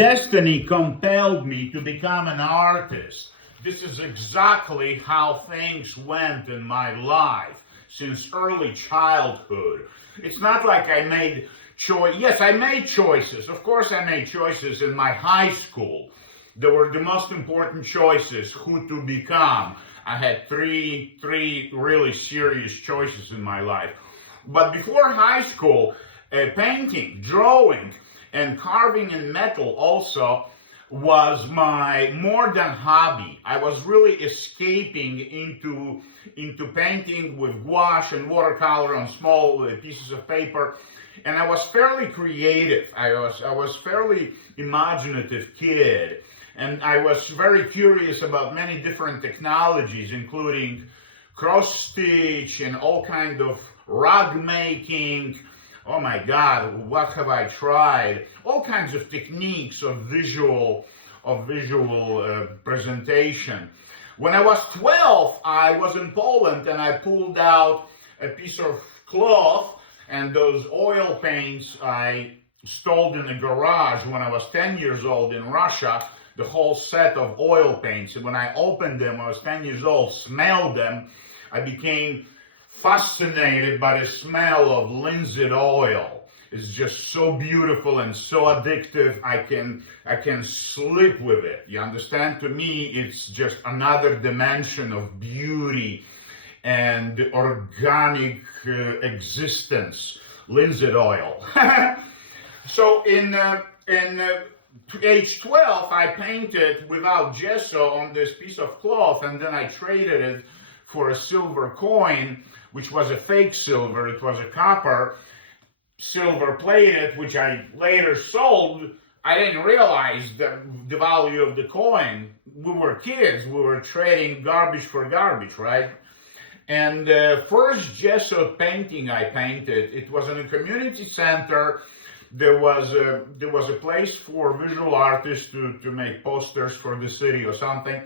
destiny compelled me to become an artist. This is exactly how things went in my life since early childhood. It's not like I made Yes, I made choices. Of course, I made choices in my high school. They were the most important choices, who to become. I had three really serious choices in my life. But before high school, painting, drawing, and carving in metal also was my more than hobby. I was really escaping into painting with gouache and watercolor on small pieces of paper, and I was fairly creative. I was fairly imaginative kid, and I was very curious about many different technologies, including cross stitch and all kind of rug making. Oh my God, what have I tried? All kinds of techniques of visual presentation. When I was 12, I was in Poland and I pulled out a piece of cloth, and those oil paints I stole in the garage when I was 10 years old in Russia, the whole set of oil paints. And when I opened them, I was 10 years old, smelled them, I became fascinated by the smell of linseed oil. It's just so beautiful and so addictive. I can sleep with it. You understand? To me, it's just another dimension of beauty and organic existence. Linseed oil. So in age 12, I painted without gesso on this piece of cloth, and then I traded it for a silver coin, which was a fake silver. It was a copper, silver plated, which I later sold. I didn't realize the value of the coin. We were kids. We were trading garbage for garbage, right? And the first gesso painting I painted, it was in a community center. There was a place for visual artists to make posters for the city or something.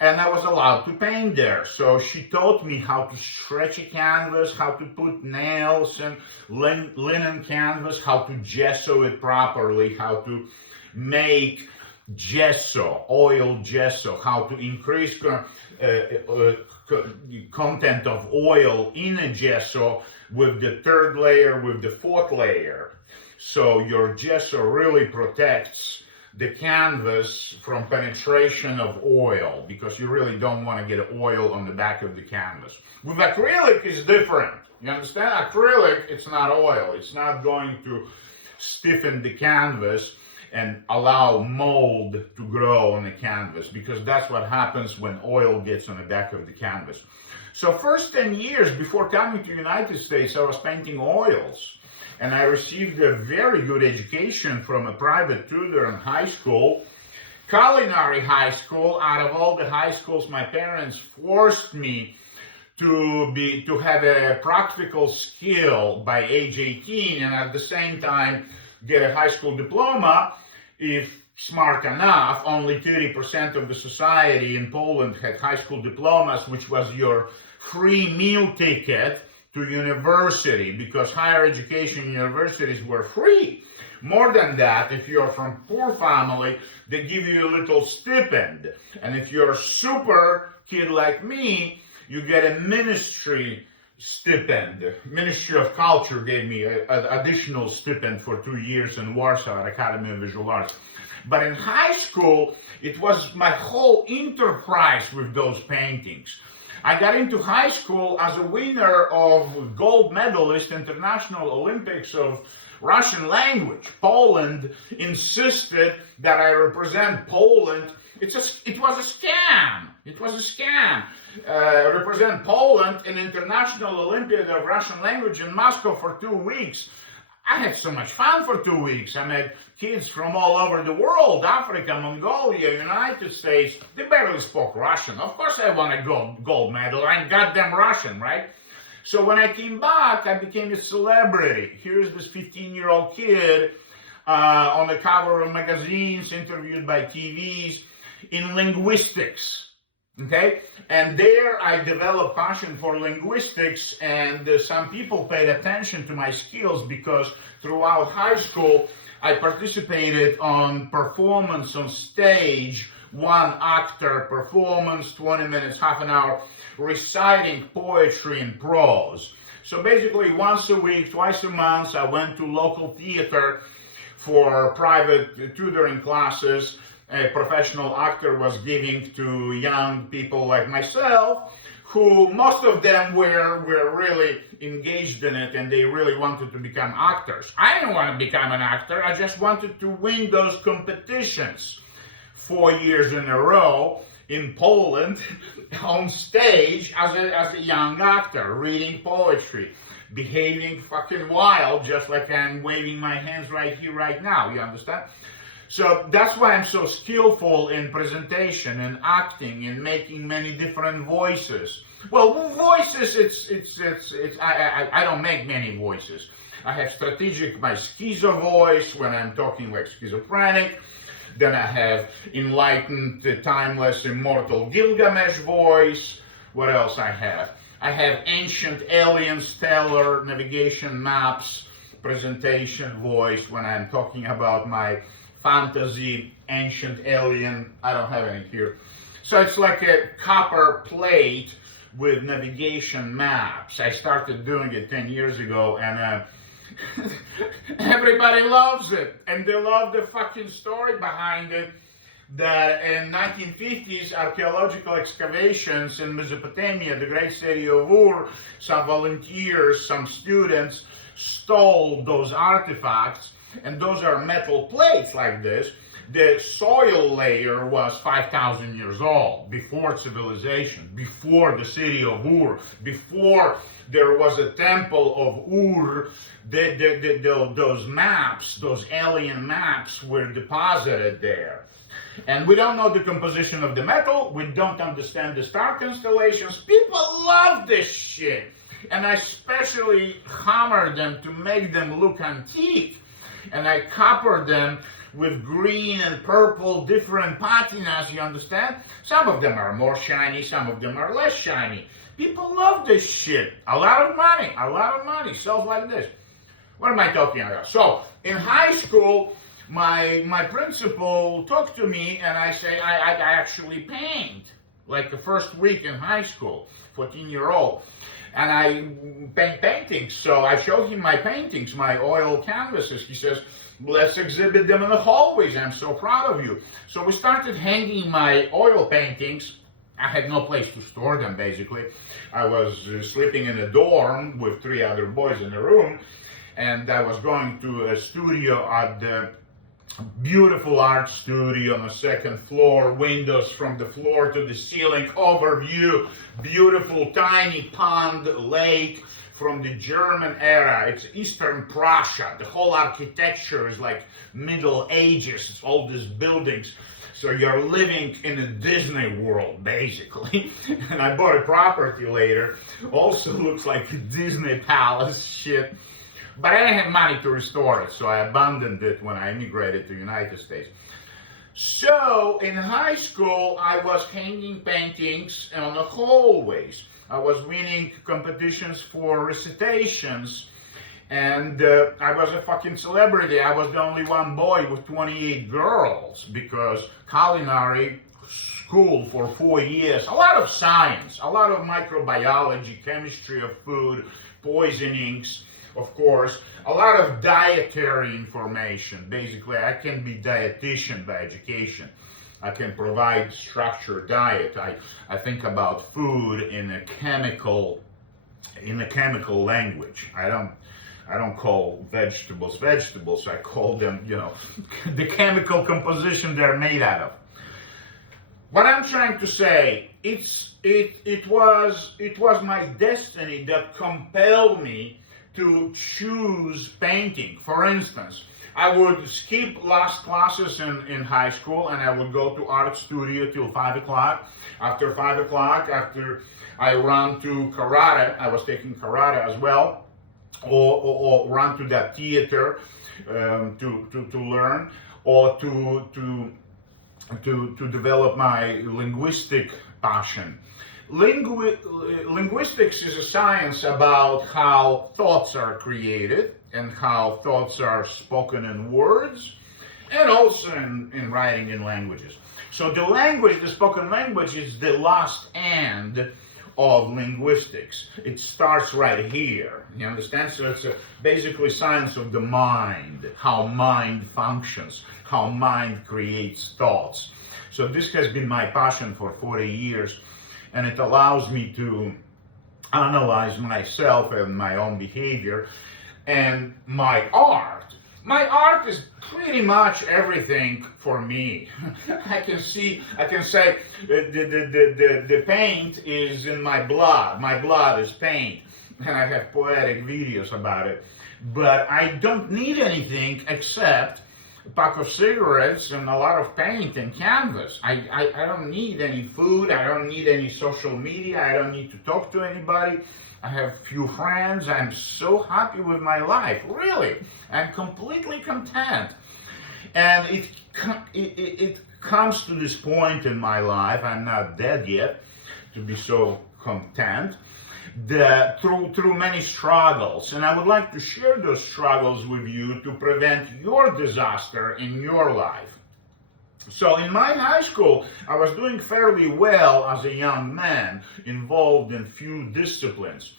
And I was allowed to paint there. So she taught me how to stretch a canvas, how to put nails and linen canvas, how to gesso it properly, how to make gesso, oil gesso, how to increase content of oil in a gesso with the third layer, with the fourth layer. So your gesso really protects the canvas from penetration of oil, because you really don't want to get oil on the back of the canvas. With acrylic, it's different. You understand? Acrylic, it's not oil. It's not going to stiffen the canvas and allow mold to grow on the canvas, because that's what happens when oil gets on the back of the canvas. So first 10 years before coming to the United States, I was painting oils. And I received a very good education from a private tutor in high school, culinary high school. Out of all the high schools, my parents forced me to have a practical skill by age 18, and at the same time get a high school diploma. If smart enough, only 30% of the society in Poland had high school diplomas, which was your free meal ticket to university, because higher education universities were free. More than that, if you're from poor family, they give you a little stipend. And if you're a super kid like me, you get a ministry stipend. Ministry of Culture gave me an additional stipend for 2 years in Warsaw at Academy of Visual Arts. But in high school, it was my whole enterprise with those paintings. I got into high school as a winner of gold medalist International Olympics of Russian language. Poland insisted that I represent Poland. It was a scam. It was a scam. Represent Poland in International Olympiad of Russian language in Moscow for 2 weeks. I had so much fun for 2 weeks. I met kids from all over the world, Africa, Mongolia, United States. They barely spoke Russian. Of course I won a gold medal. I'm goddamn Russian, right? So when I came back, I became a celebrity. Here's this 15-year-old kid on the cover of magazines, interviewed by TVs, in linguistics. Okay, and there I developed passion for linguistics, and some people paid attention to my skills, because throughout high school I participated on performance on stage, one actor performance, 20 minutes, half an hour, reciting poetry and prose. So basically once a week, twice a month, I went to local theater for private tutoring classes. A professional actor was giving to young people like myself, who most of them were really engaged in it and they really wanted to become actors. I didn't want to become an actor, I just wanted to win those competitions 4 years in a row in Poland on stage as a young actor, reading poetry, behaving fucking wild, just like I'm waving my hands right here, right now, you understand? So that's why I'm so skillful in presentation and acting and making many different voices. Well, voices, I don't make many voices. I have strategic, my schizo voice when I'm talking like schizophrenic. Then I have enlightened, timeless, immortal Gilgamesh voice. What else I have? I have ancient alien stellar navigation maps presentation voice when I'm talking about my fantasy, ancient alien, I don't have any here. So it's like a copper plate with navigation maps. I started doing it 10 years ago and everybody loves it. And they love the fucking story behind it, that in 1950s archaeological excavations in Mesopotamia, the great city of Ur, some volunteers, some students stole those artifacts. And those are metal plates like this. The soil layer was 5,000 years old, before civilization, before the city of Ur, before there was a temple of Ur. Those maps, those alien maps were deposited there. And we don't know the composition of the metal, we don't understand the star constellations. People love this shit. And I especially hammer them to make them look antique. And I copper them with green and purple, different patinas, you understand? Some of them are more shiny, some of them are less shiny. People love this shit. A lot of money, sells like this. What am I talking about? So, in high school, my principal talked to me and I say, I actually paint. Like the first week in high school, 14-year-old. And I paint paintings, so I showed him my paintings, my oil canvases. He says, let's exhibit them in the hallways, I'm so proud of you. So we started hanging my oil paintings. I had no place to store them, basically. I was sleeping in a dorm with 3 other boys in a room, and I was going to a studio at the beautiful art studio on the 2nd floor, windows from the floor to the ceiling, overview, beautiful tiny pond, lake from the German era. It's Eastern Prussia. The whole architecture is like Middle Ages. It's all these buildings. So you're living in a Disney world, basically. And I bought a property later. Also looks like a Disney palace shit. But I didn't have money to restore it, so I abandoned it when I immigrated to the United States. So, in high school, I was hanging paintings on the hallways. I was winning competitions for recitations, and I was a fucking celebrity. I was the only one boy with 28 girls, because culinary school for 4 years, a lot of science, a lot of microbiology, chemistry of food, poisonings, of course, a lot of dietary information. Basically, I can be dietitian by education. I can provide structured diet. I think about food in a chemical language. I don't call vegetables vegetables. I call them, the chemical composition they're made out of. What I'm trying to say, it was my destiny that compelled me to choose painting. For instance, I would skip last classes in high school and I would go to art studio till 5 o'clock. After 5 o'clock, after I run to karate, I was taking karate as well, or run to that theater to learn, or to develop my linguistic passion. Linguistics is a science about how thoughts are created and how thoughts are spoken in words and also in writing in languages. So the spoken language is the last end of linguistics. It starts right here. You understand? So it's basically science of the mind, how mind functions, how mind creates thoughts. So this has been my passion for 40 years, and it allows me to analyze myself and my own behavior and my art. My art is pretty much everything for me. I can say the paint is in my blood. My blood is paint, and I have poetic videos about it. But I don't need anything except a pack of cigarettes and a lot of paint and canvas. I don't need any food. I don't need any social media. I don't need to talk to anybody. I have few friends. I'm so happy with my life, really. I'm completely content. And it comes to this point in my life, I'm not dead yet, to be so content, that through many struggles. And I would like to share those struggles with you to prevent your disaster in your life. So in my high school, I was doing fairly well as a young man, involved in few disciplines.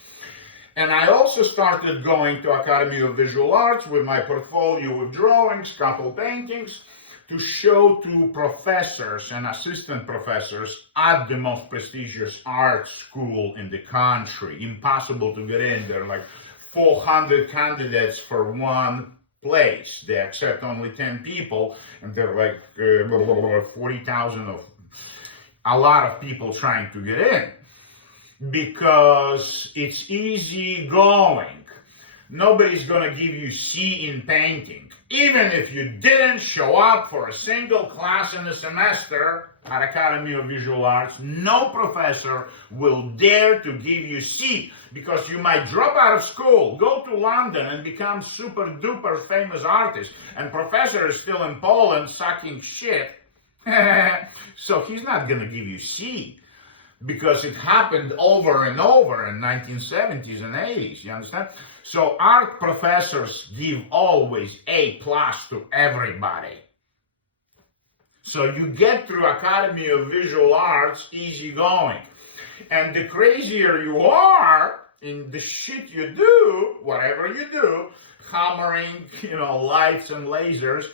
And I also started going to Academy of Visual Arts with my portfolio of drawings, couple paintings, to show to professors and assistant professors at the most prestigious art school in the country. Impossible to get in. There are like 400 candidates for one place. They accept only 10 people, and there are like 40,000 of a lot of people trying to get in because it's easy going. Nobody's going to give you C in painting. Even if you didn't show up for a single class in the semester at Academy of Visual Arts, no professor will dare to give you C, because you might drop out of school, go to London and become super duper famous artist, and professor is still in Poland sucking shit. So he's not going to give you C, because it happened over and over in 1970s and 80s, you understand? So art professors give always A+ to everybody. So you get through Academy of Visual Arts easy going. And the crazier you are in the shit you do, whatever you do, hammering, lights and lasers,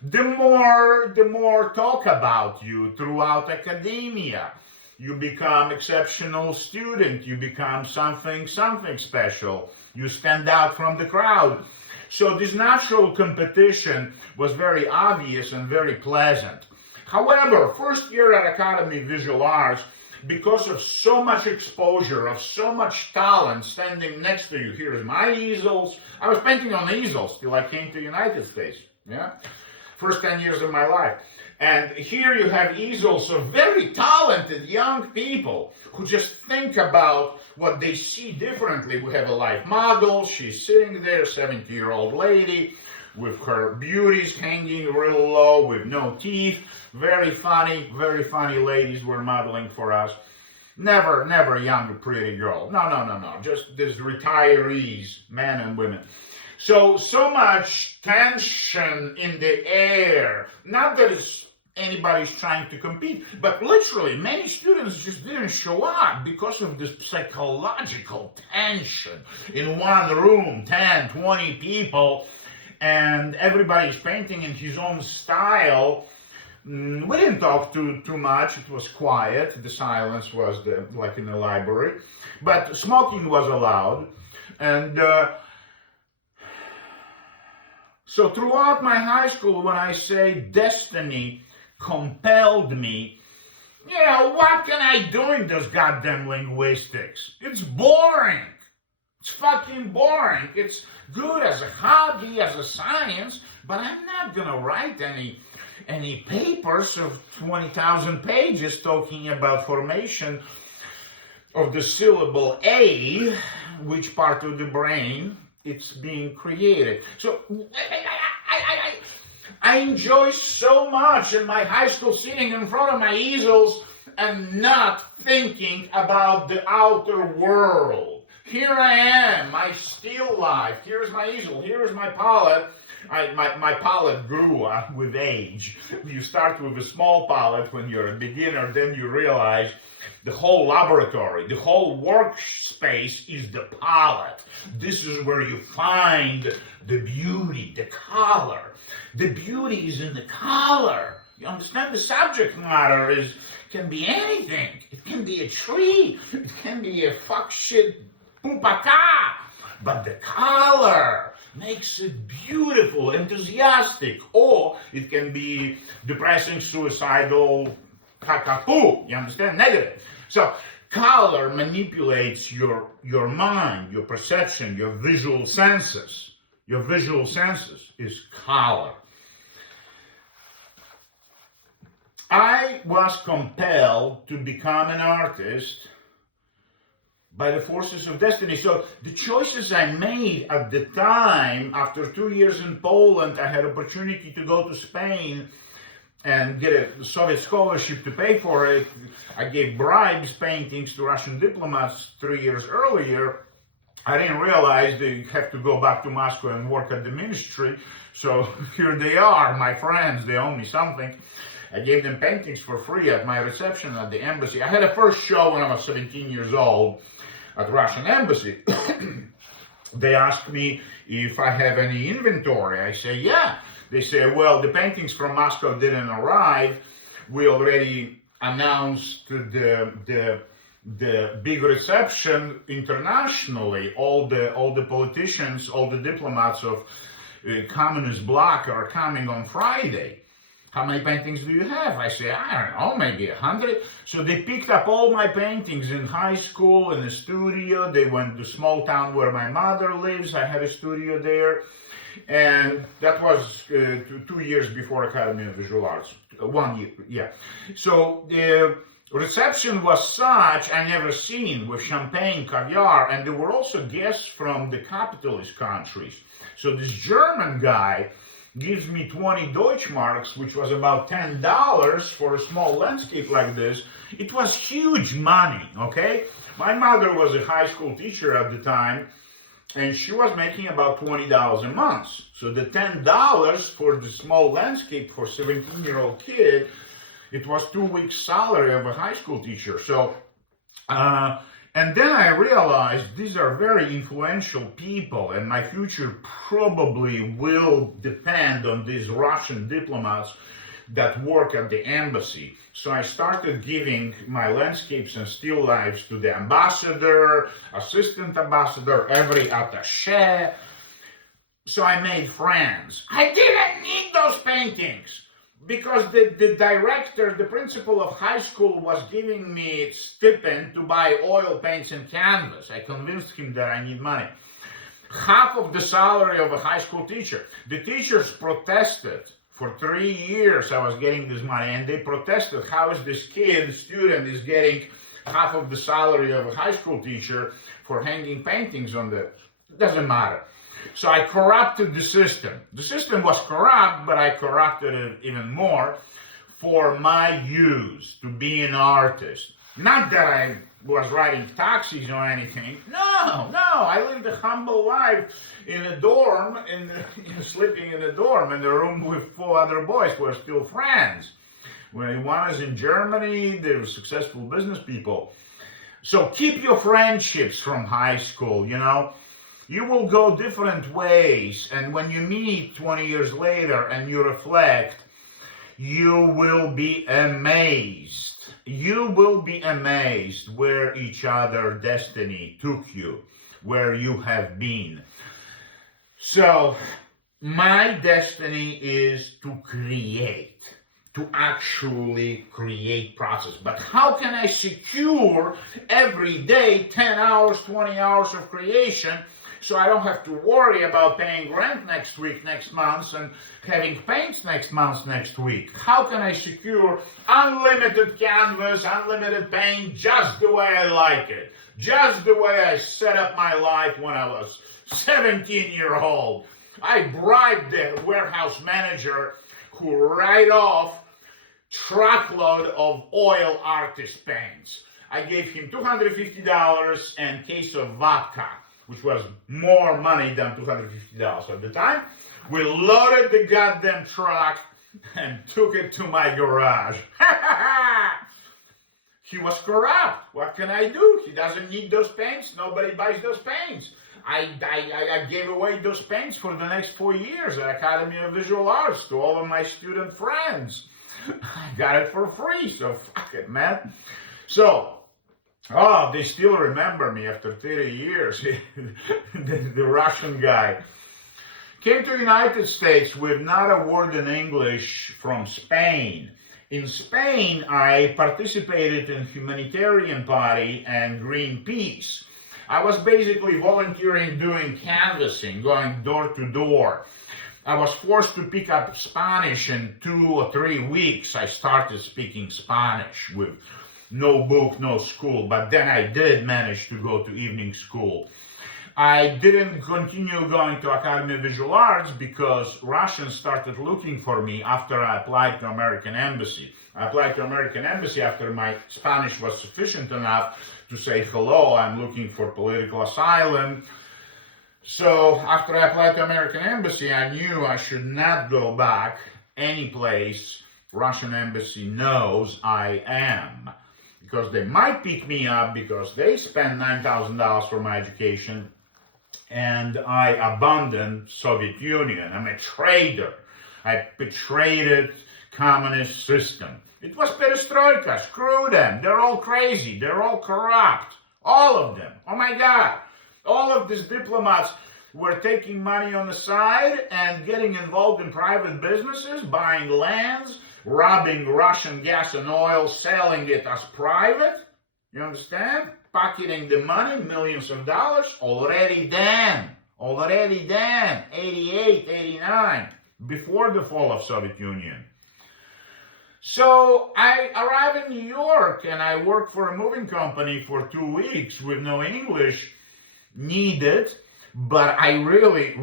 the more talk about you throughout academia. You become exceptional student. You become something special. You stand out from the crowd. So this natural competition was very obvious and very pleasant. However, first year at Academy of Visual Arts, because of so much exposure, of so much talent standing next to you, here's my easels. I was painting on easels till I came to the United States. Yeah, first 10 years of my life. And here you have easels of very talented young people who just think about what they see differently. We have a life model. She's sitting there, 70-year-old lady, with her beauties hanging real low, with no teeth. Very funny ladies were modeling for us. Never young, pretty girl. No. Just these retirees, men and women. So much tension in the air. Not that anybody's trying to compete, but literally many students just didn't show up because of this psychological tension in one room, 10, 20 people, and everybody's painting in his own style. We didn't talk too much. It was quiet. The silence was like in the library, but smoking was allowed. And so throughout my high school, when I say destiny compelled me, what can I do in this goddamn linguistics? It's boring. It's fucking boring. It's good as a hobby, as a science, but I'm not gonna write any papers of 20,000 pages talking about formation of the syllable A, which part of the brain it's being created. So I enjoy so much in my high school sitting in front of my easels and not thinking about the outer world. Here I am, my still life. Here's my easel, here's my palette. My palette grew with age. You start with a small palette when you're a beginner, then you realize the whole laboratory, the whole workspace is the palette. This is where you find the beauty, the color. The beauty is in the color. You understand? The subject matter can be anything. It can be a tree. It can be a fuck shit pupaka. But the color makes it beautiful, enthusiastic, or it can be depressing, suicidal, kakapoo. You understand? Negative. So color manipulates your mind, your perception, your visual senses. Your visual senses is color. I was compelled to become an artist by the forces of destiny. So the choices I made at the time, after 2 years in Poland, I had opportunity to go to Spain and get a Soviet scholarship to pay for it. I gave bribes, paintings to Russian diplomats 3 years earlier. I didn't realize they have to go back to Moscow and work at the ministry. So here they are, my friends, they owe me something. I gave them paintings for free at my reception at the embassy. I had a first show when I was 17 years old at the Russian embassy. They asked me if I have any inventory. I say, yeah. They say, well, the paintings from Moscow didn't arrive. We already announced the big reception internationally. All the politicians, all the diplomats of communist bloc are coming on Friday. How many paintings do you have? I say, I don't know, maybe 100. So they picked up all my paintings in high school, in the studio. They went to small town where my mother lives. I have a studio there. And that was 2 years before Academy of Visual Arts. 1 year, yeah. So the reception was such I never seen, with champagne, caviar, and there were also guests from the capitalist countries. So this German guy gives me 20 Deutschmarks, which was about $10 for a small landscape like this. It was huge money, okay? My mother was a high school teacher at the time, and she was making about $20 a month. So the $10 for the small landscape for a 17-year-old kid, it was 2 weeks' salary of a high school teacher. So, and then I realized these are very influential people, and my future probably will depend on these Russian diplomats that work at the embassy. So I started giving my landscapes and still lifes to the ambassador, assistant ambassador, every attaché. So I made friends. I didn't need those paintings because the director, the principal of high school, was giving me stipend to buy oil paints and canvas. I convinced him that I need money. Half of the salary of a high school teacher. The teachers protested. For 3 years I was getting this money, and they protested. How is this kid, student, is getting half of the salary of a high school teacher for hanging paintings on the... It doesn't matter. So I corrupted the system. The system was corrupt, but I corrupted it even more for my use, to be an artist. Not that I was riding taxis or anything. No, I lived a humble life in a dorm, sleeping in a dorm in a room with 4 other boys who are still friends. When one is in Germany, they're successful business people. So keep your friendships from high school, you know. You will go different ways, and when you meet 20 years later and you reflect, you will be amazed. You will be amazed where each other destiny took you, where you have been. So, my destiny is to create, to actually create process. But how can I secure every day 10 hours, 20 hours of creation, so I don't have to worry about paying rent next week, next month, and having paints next month, next week? How can I secure unlimited canvas, unlimited paint, just the way I like it? Just the way I set up my life when I was 17-year-old. I bribed the warehouse manager who write off truckload of oil artist paints. I gave him $250 and a case of vodka, which was more money than $250 at the time. We loaded the goddamn truck and took it to my garage. He was corrupt. What can I do? He doesn't need those paints. Nobody buys those paints. I gave away those paints for the next 4 years at Academy of Visual Arts to all of my student friends. I got it for free, so fuck it, man. So, they still remember me after 30 years. the Russian guy. Came to the United States with not a word in English from Spain. In Spain, I participated in Humanitarian Party and Greenpeace. I was basically volunteering, doing canvassing, going door to door. I was forced to pick up Spanish in 2 or 3 weeks. I started speaking Spanish with no book, no school, but then I did manage to go to evening school. I didn't continue going to Academy of Visual Arts because Russians started looking for me after I applied to American Embassy. I applied to American Embassy after my Spanish was sufficient enough to say, hello, I'm looking for political asylum. So after I applied to American Embassy, I knew I should not go back any place Russian Embassy knows I am. Because they might pick me up because they spent $9,000 for my education and I abandoned Soviet Union. I'm a traitor. I betrayed the communist system. It was perestroika. Screw them. They're all crazy. They're all corrupt. All of them. Oh my God. All of these diplomats were taking money on the side and getting involved in private businesses, buying lands, robbing Russian gas and oil, selling it as private. You understand? Pocketing the money, millions of dollars, already then, 88, 89, before the fall of Soviet Union. So I arrived in New York and I worked for a moving company for 2 weeks with no English needed, but I really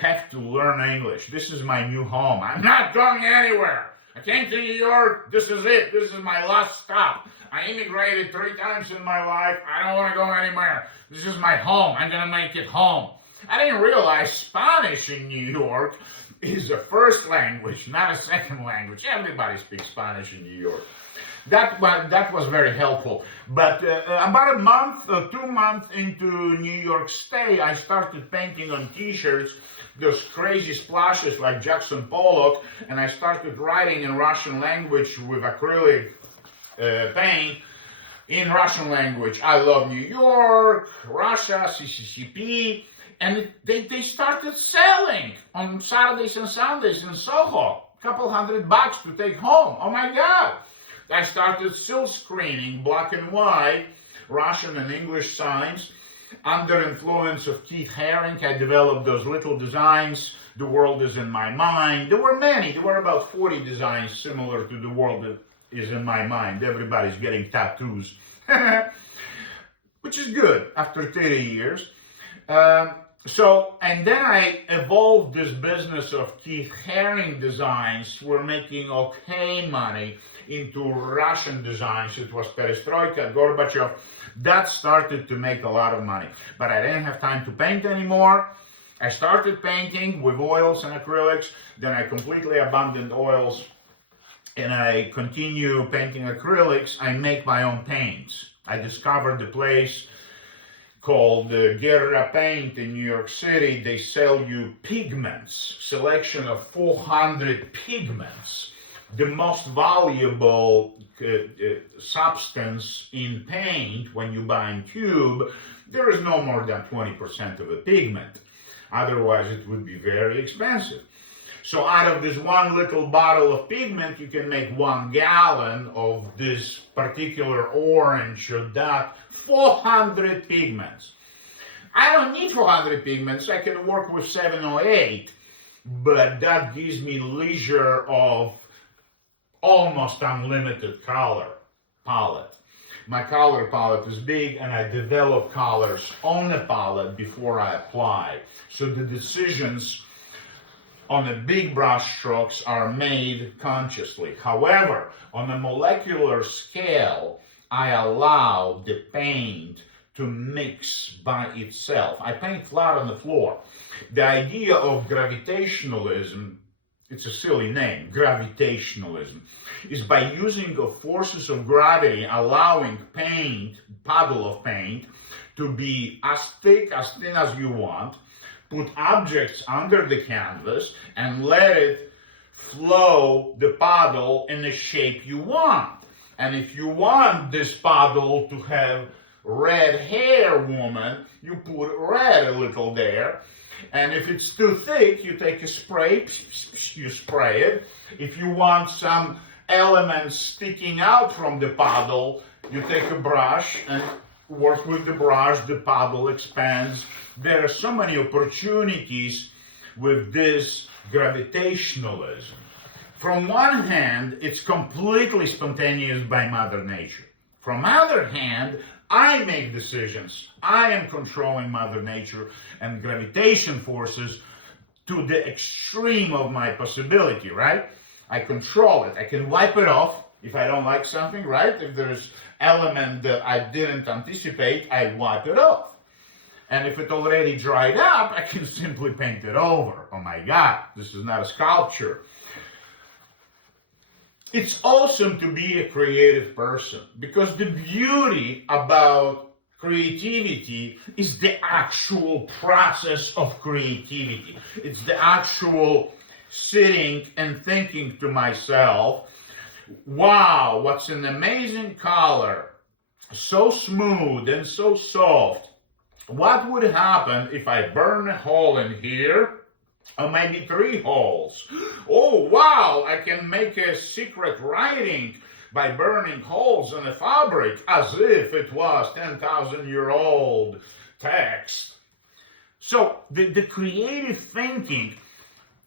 have to learn English. This is my new home. I'm not going anywhere. I came to New York. This is it. This is my last stop. I immigrated 3 times in my life. I don't want to go anywhere. This is my home. I'm going to make it home. I didn't realize Spanish in New York is a first language, not a second language. Everybody speaks Spanish in New York. That was very helpful. But about a month or 2 months into New York stay, I started painting on T-shirts those crazy splashes like Jackson Pollock, and I started writing in Russian language with acrylic paint in Russian language. I love New York, Russia, CCCP, and they started selling on Saturdays and Sundays in Soho. A couple $100 to take home. Oh my God. I started still screening black and white Russian and English signs. Under influence of Keith Haring, I developed those little designs. The world is in my mind. There were many. There were about 40 designs similar to the world that is in my mind. Everybody's getting tattoos, which is good after 30 years. And then I evolved this business of Keith Haring designs. We're making okay money into Russian designs. It was perestroika, Gorbachev. That started to make a lot of money. But I didn't have time to paint anymore. I started painting with oils and acrylics. Then I completely abandoned oils and I continue painting acrylics. I make my own paints. I discovered a place called Guerra Paint in New York City. They sell you pigments, selection of 400 pigments. The most valuable substance in paint when you buy in tube, there is no more than 20% of a pigment. Otherwise, it would be very expensive. So out of this one little bottle of pigment, you can make 1 gallon of this particular orange or that, 400 pigments. I don't need 400 pigments. I can work with 7 or 8, but that gives me leisure of almost unlimited color palette. My color palette is big and I develop colors on the palette before I apply. So the decisions on the big brush strokes are made consciously. However, on a molecular scale, I allow the paint to mix by itself. I paint flat on the floor. The idea of gravitationalism, it's a silly name, gravitationalism, is by using the forces of gravity, allowing paint, puddle of paint, to be as thick, as thin as you want, put objects under the canvas, and let it flow the puddle in the shape you want. And if you want this puddle to have red hair, woman, you put red a little there. And if it's too thick, you take a spray, you spray it. If you want some elements sticking out from the puddle, you take a brush and work with the brush, the puddle expands. There are so many opportunities with this gravitationalism. From one hand, it's completely spontaneous by Mother Nature. From the other hand, I make decisions. I am controlling Mother Nature and gravitation forces to the extreme of my possibility, right? I control it. I can wipe it off if I don't like something, right? If there's element that I didn't anticipate, I wipe it off. And if it already dried up, I can simply paint it over. Oh my God, this is not a sculpture. It's awesome to be a creative person, because the beauty about creativity is the actual process of creativity. It's the actual sitting and thinking to myself, wow, what's an amazing color, so smooth and so soft. What would happen if I burn a hole in here? Or maybe 3 holes. Oh, wow, I can make a secret writing by burning holes in a fabric as if it was 10,000-year-old text. So the creative thinking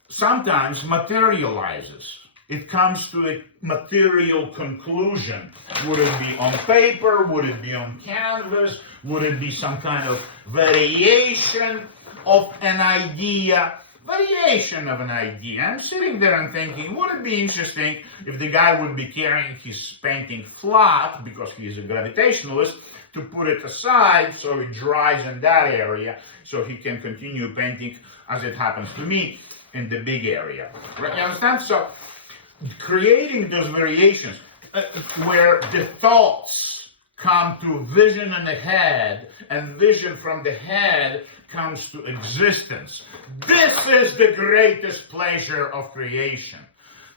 sometimes materializes. It comes to a material conclusion. Would it be on paper? Would it be on canvas? Would it be some kind of variation of an idea? Variation of an idea. I'm sitting there and thinking, would it be interesting if the guy would be carrying his painting flat, because he's a gravitationalist, to put it aside so it dries in that area, so he can continue painting, as it happens to me, in the big area. Right? You understand? So, creating those variations, where the thoughts come to vision in the head, and vision from the head comes to existence. This is the greatest pleasure of creation.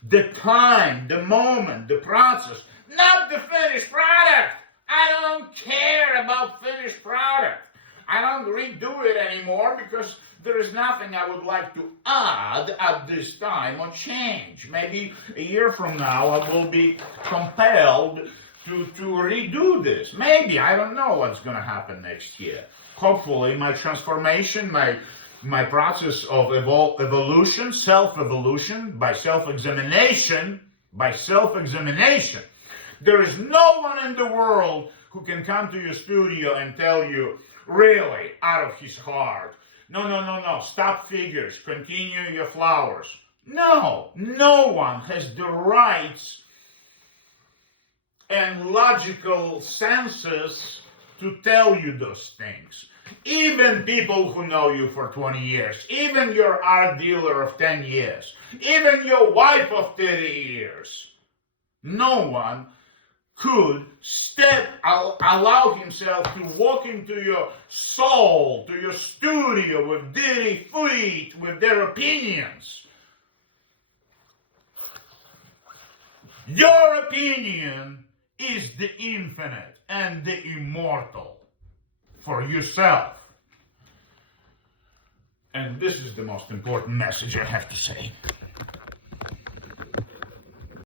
The time, the moment, the process, not the finished product. I don't care about finished product. I don't redo it anymore because there is nothing I would like to add at this time or change. Maybe a year from now I will be compelled to redo this. Maybe, I don't know what's going to happen next year. Hopefully my transformation, my process of evolution, self-evolution, by self-examination, there is no one in the world who can come to your studio and tell you, really, out of his heart, no, stop figures, continue your flowers. No one has the rights and logical senses to tell you those things. Even people who know you for 20 years, even your art dealer of 10 years, even your wife of 30 years, no one could allow himself to walk into your soul, to your studio with dirty feet, with their opinions. Your opinion is the infinite and the immortal for yourself. And this is the most important message I have to say.